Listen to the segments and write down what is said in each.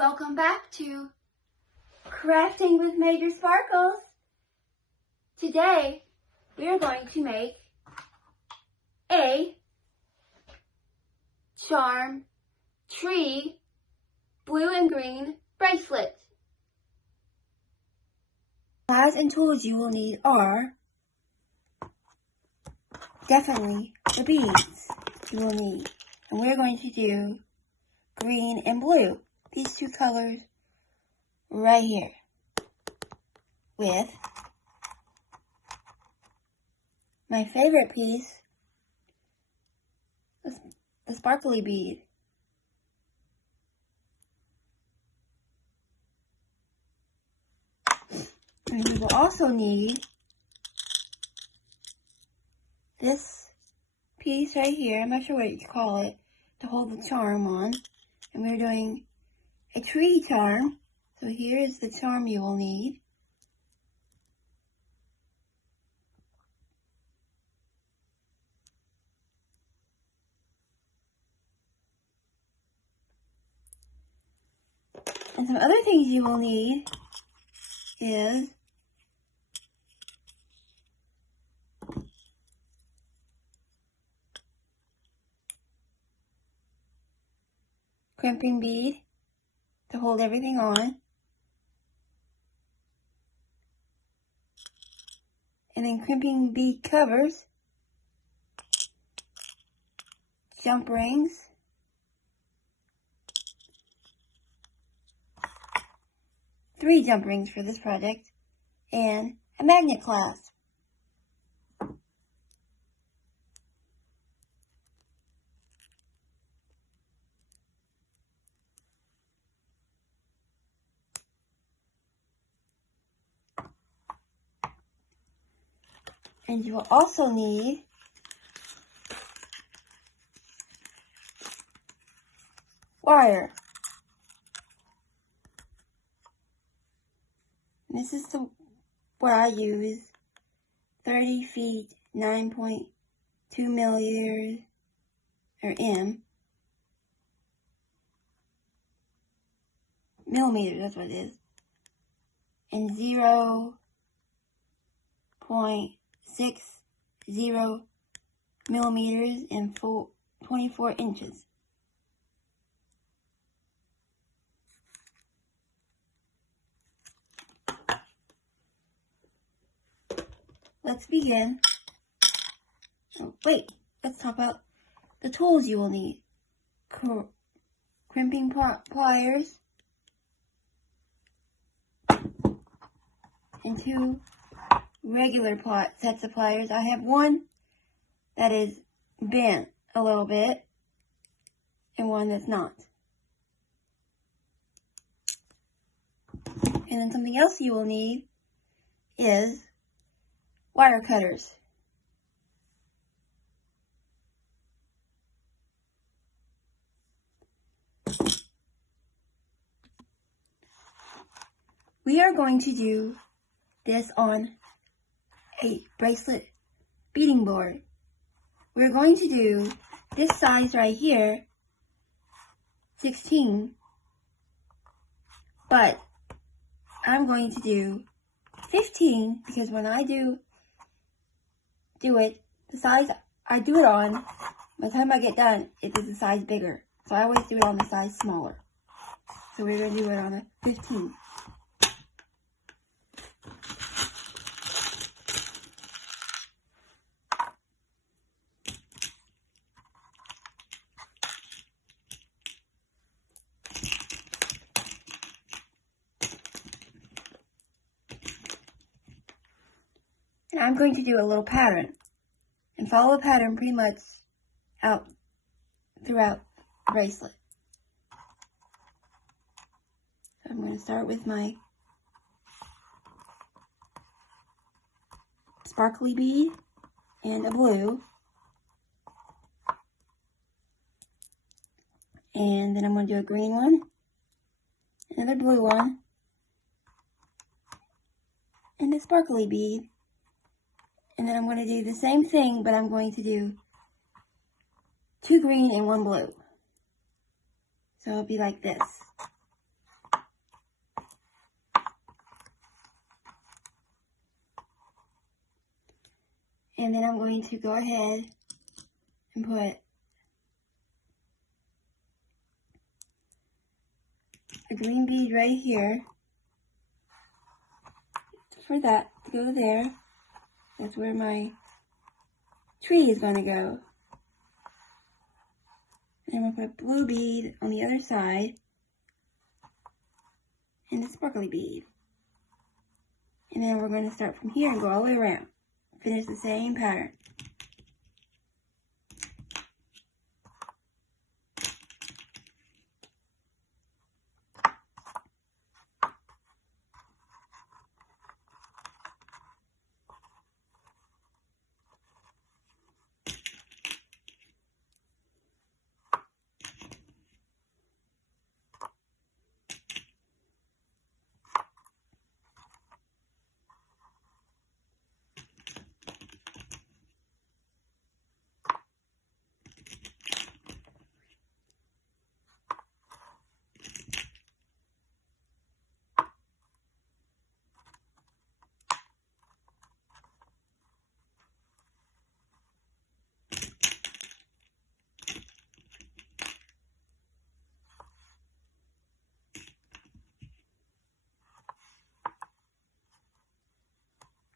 Welcome back to Crafting with Major Sparkles. Today, we are going to make a charm tree blue and green bracelet. Supplies and tools you will need are definitely the beads you will need. And we're going to do green and blue. These two colors right here with my favorite piece, the sparkly bead. And we will also need this piece right here, I'm not sure what you call it, to hold the charm on. And we're doing a tree charm. So here is the charm you will need. And some other things you will need is crimping bead to hold everything on. And then crimping bead covers, jump rings, three jump rings for this project, and a magnet clasp. And you will also need wire. And this is what I use, 30 feet, 9.2 millimeters, or millimeters, that's what it is, and 0.60 millimeters and 24 inches. Let's begin. Oh, wait, let's talk about the tools you will need. Crimping pliers and two regular sets of pliers. I have one that is bent a little bit and one that's not. And then something else you will need is wire cutters. We are going to do this on a bracelet beading board. We're going to do this size right here, 16, but I'm going to do 15 because when I do it, the size I do it on, by the time I get done, it is a size bigger. So I always do it on the size smaller. So we're going to do it on a 15. And I'm going to do a little pattern and follow the pattern pretty much out throughout the bracelet. So I'm going to start with my sparkly bead and a blue. And then I'm going to do a green one, another blue one, and a sparkly bead. And then I'm going to do the same thing, but I'm going to do 2 green and 1 blue. So it'll be like this. And then I'm going to go ahead and put a green bead right here for that to go there. That's where my tree is going to go. And I'm going to put a blue bead on the other side and a sparkly bead. And then we're going to start from here and go all the way around. Finish the same pattern.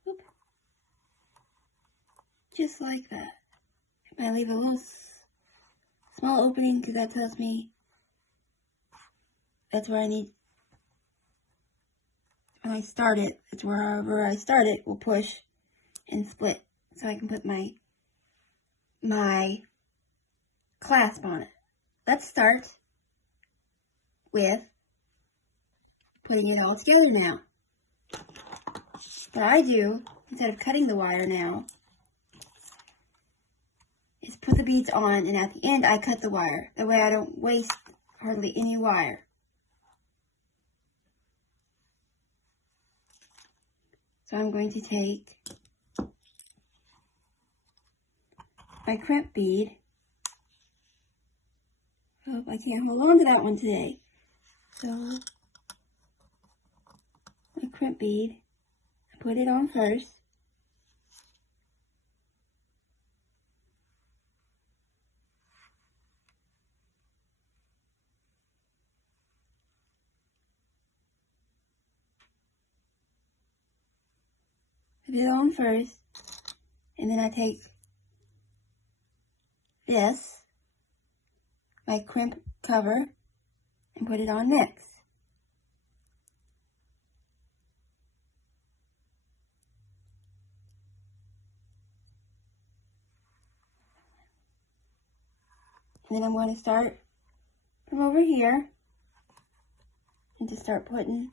Oop. Just like that. I leave a little small opening because that tells me that's where I need, when I start it, it's wherever I start it will push and split. So I can put my clasp on it. Let's start with putting it all together now. What I do, instead of cutting the wire now, is put the beads on, and at the end I cut the wire. That way I don't waste hardly any wire. So I'm going to take my crimp bead. Oh, I can't hold on to that one today. So my crimp bead, I put it on first. Put it on first, and then I take this, my crimp cover, and put it on next. And then I'm going to start from over here and just start putting,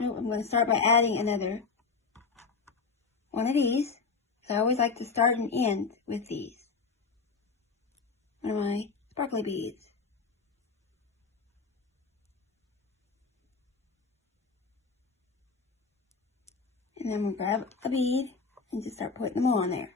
I'm going to start by adding another one of these. So I always like to start and end with these. One of my sparkly beads. And then we'll grab a bead and just start putting them on there.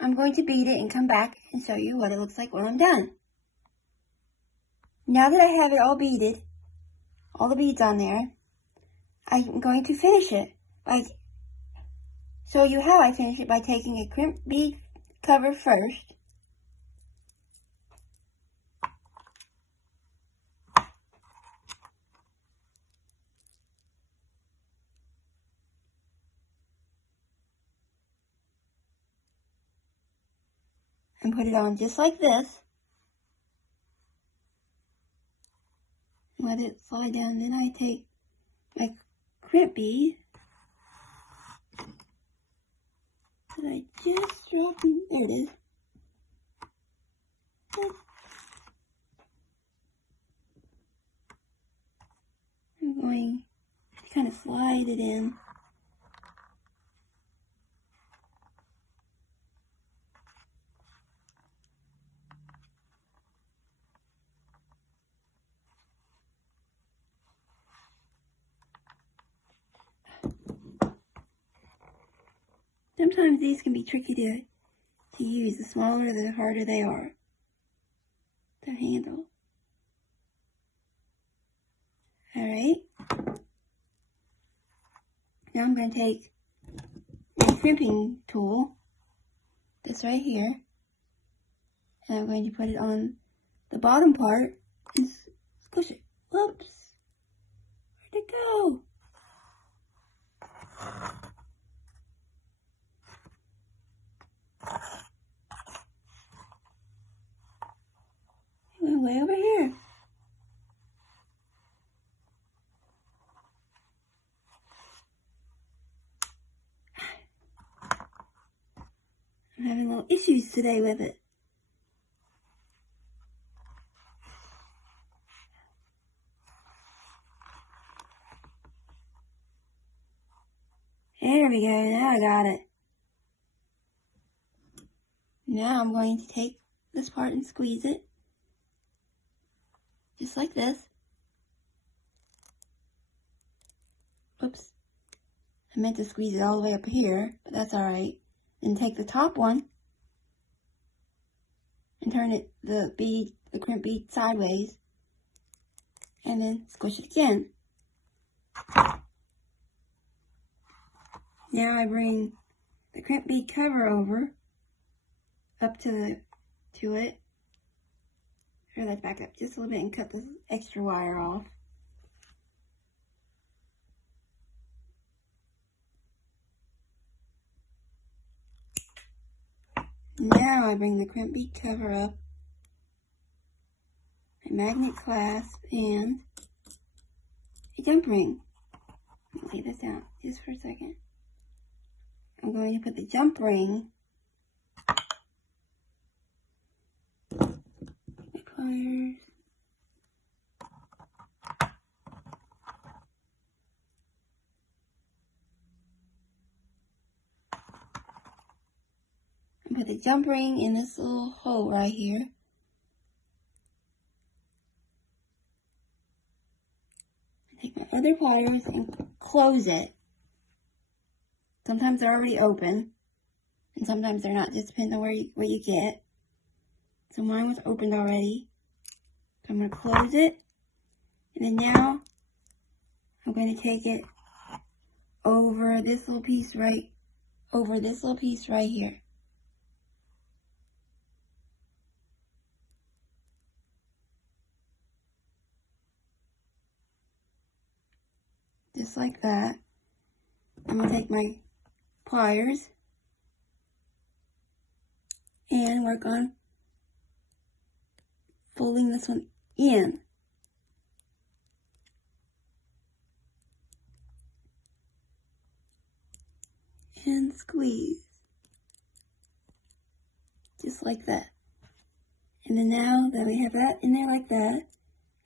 I'm going to bead it and come back and show you what it looks like when I'm done. Now that I have it all beaded, all the beads on there, I'm going to finish it by show you how I finish it by taking a crimp bead cover first. and put it on just like this. Let it slide down. Then I take my crimp bead that I just dropped in. There it is. I'm going to kind of slide it in. Sometimes these can be tricky to use. The smaller, the harder they are to handle. Alright. Now I'm going to take my crimping tool, this right here, and I'm going to put it on the bottom part and squish it. Whoops! Where'd it go? It went way over here. I'm having little issues today with it. There we go, now I got it. Now I'm going to take this part and squeeze it. Just like this. Oops. I meant to squeeze it all the way up here, but that's alright. Then take the top one and turn it, the crimp bead sideways, and then squish it again. Now I bring the crimp bead cover over, up to it. Or let's back up just a little bit and cut this extra wire off. Now I bring the crimp bead cover up, a magnet clasp, and a jump ring. Let me lay this out just for a second. I'm going to put the jump ring, my pliers, and put the jump ring in this little hole right here. Take my other pliers and close it. Sometimes they're already open, and sometimes they're not. Just depends on what you get. So mine was opened already. So I'm going to close it, and then now I'm going to take it over this little piece right here. Just like that. I'm going to take my pliers and work on folding this one in. And squeeze. Just like that. And then now that we have that in there like that,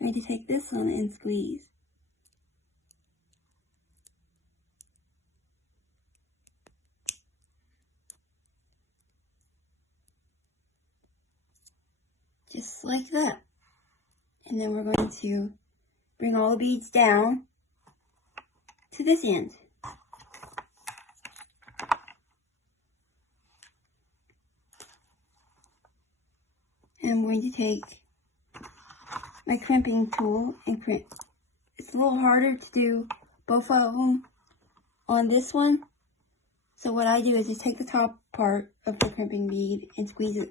I need to take this one and squeeze. Just like that. And then we're going to bring all the beads down to this end. And I'm going to take my crimping tool and crimp. It's a little harder to do both of them on this one. So what I do is just take the top part of the crimping bead and squeeze it.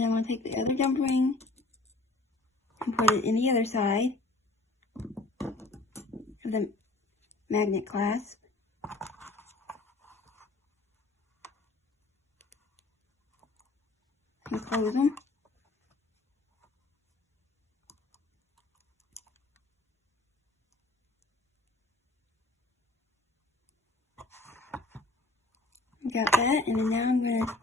then I'm going to take the other jump ring and put it in the other side of the magnet clasp. And close them. Got that, and then now I'm going to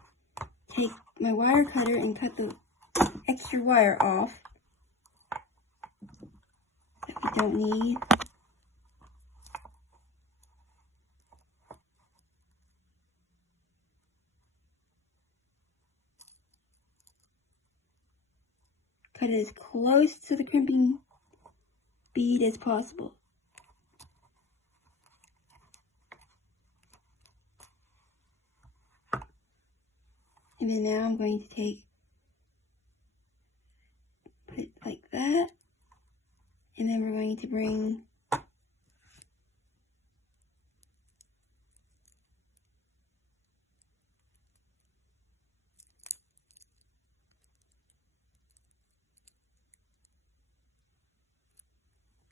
take my wire cutter and cut the extra wire off that we don't need. Cut it as close to the crimping bead as possible. And then now I'm going to put it like that. And then we're going to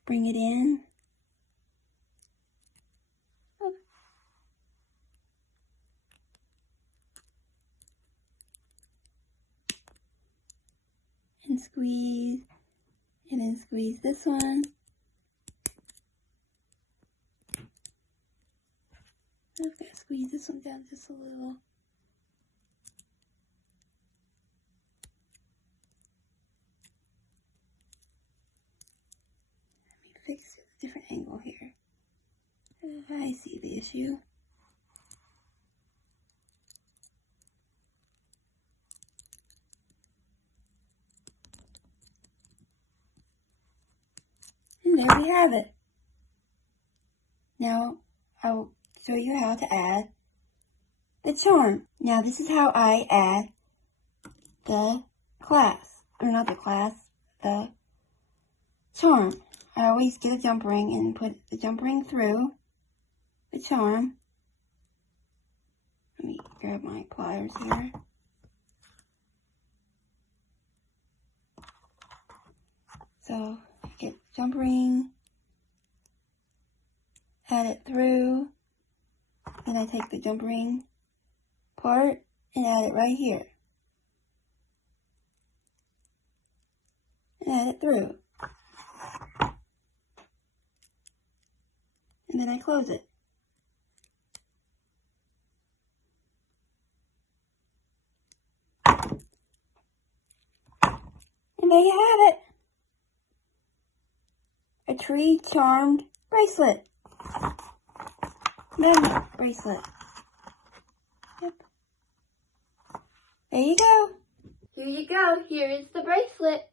bring it in. And squeeze, and then squeeze this one. I've got to squeeze this one down just a little. Let me fix it a different angle here. I see the issue. And there we have it. Now I'll show you how to add the charm. Now this is how I add the clasp, or not the clasp, the charm. I always get a jump ring and put the jump ring through the charm. Let me grab my pliers here. So get jump ring, add it through, then I take the jump ring part and add it right here. And add it through. And then I close it. And there you have it. A tree charmed bracelet. Magnet bracelet. Yep. There you go. Here you go. Here is the bracelet.